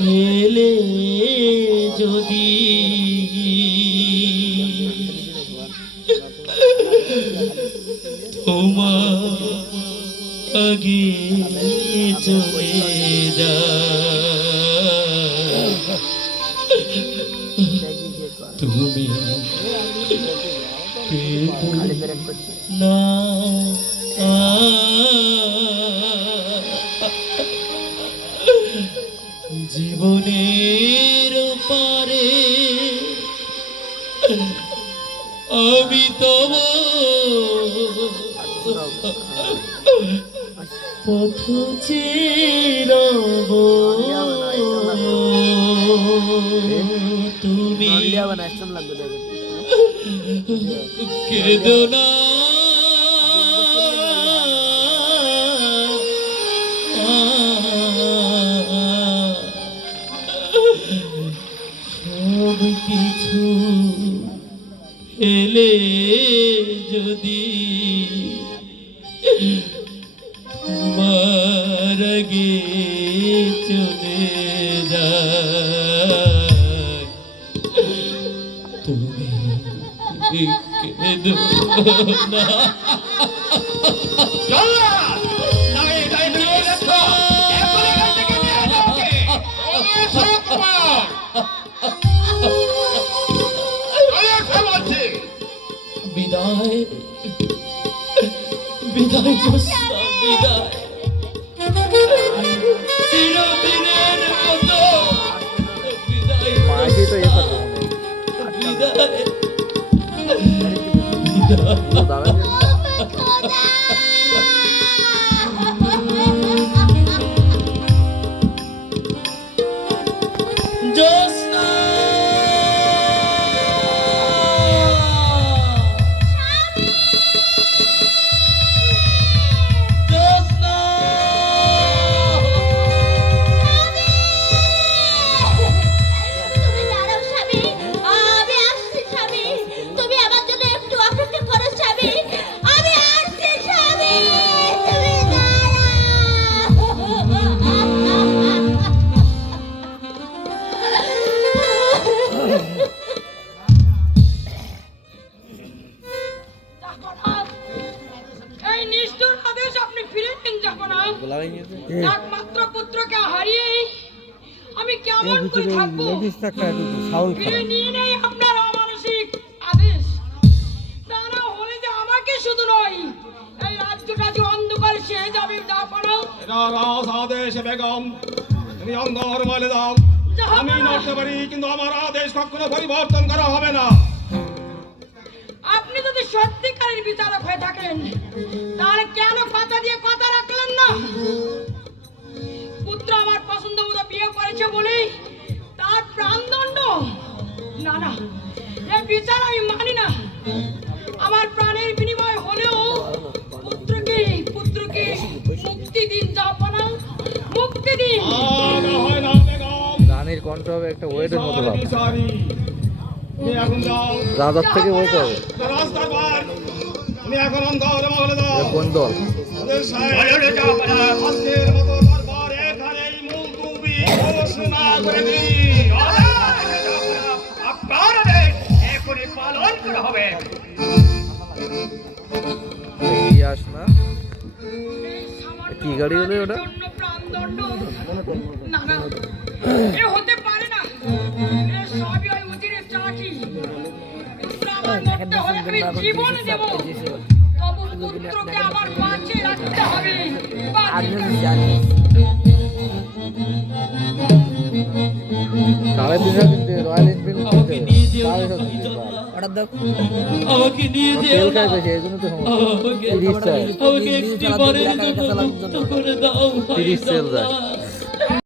হেলে যদি তোমার আগে চলে যায় তুমি না জীবনের পারে আমি তব পথ চিরব তুমি কেঁদো না সব কিছু এলে যদি তোমার আগে চলে যায় তুমি কেঁদো না বিদায় বিদায় জোৎস্না বিদায় চিরদিনের মতো বিদায় বিদায় জোৎস্না একমাত্র পুত্রকে হারিয়ে আমি কেমন করে থাকবো? ফিরে নিয়ে নেই আপনার অমানসিক আদেশ। তা না হলে যে আমাকে শুধু নয়, এই রাজ্যটা যে অন্ধকার সে যাবে। এটা রাজ আদেশ বেগম, তুমি অন্ধকার বলে দাও। আমি নড়তে পারি, কিন্তু আমার আদেশ কখনো পরিবর্তন করা হবে না। আপনি যদি সত্যিকারের বিচারক হয়ে থাকেন, তাহলে কেন কথা দিয়ে কথা রাখলেন না? পুত্র আমার পছন্দ মতো বিয়ে করেছে বলে তার প্রাণদণ্ড? না না, এই বিচার আমি মানি না। আমার প্রাণের বিনিময় হলেও পুত্রকে মুক্তি দিন জাপানা, মুক্তি দিন। গানের কণ্ঠ হবে একটা ওয়েটের মতো ভাব। তুমি এখন যাও, রাজার থেকে বলতে হবে রাস্তার পার। তুমি এখন অন্ধকার বলে দাও। কোন দল? আজকের মতো দরবার এখানেই মুলতুবি ঘোষণা করে দিই। আপনার আদেশ এখনই পালন করা হবে। ইয়াস না কি গাড়ি হলো ওটা? প্রাণদণ্ড না না, এ হতে পারে না। এ সবই ওই উজিরের চালাকি। পুত্র আমার মরতে হলে আমি জীবন দেব, তবু পুত্রকে আমার বাঁচিয়ে রাখতে হবে। সাড়ে 3,000 দিতে রয়্যাল এনফিল্ড আমাকে নিয়ে যেও না, আমাকে নিয়ে যেও না। এই জন্য তো 30 চাই। আমাকে একটি বারের জন্য মুক্ত করে দাও। 30 সেল যায়।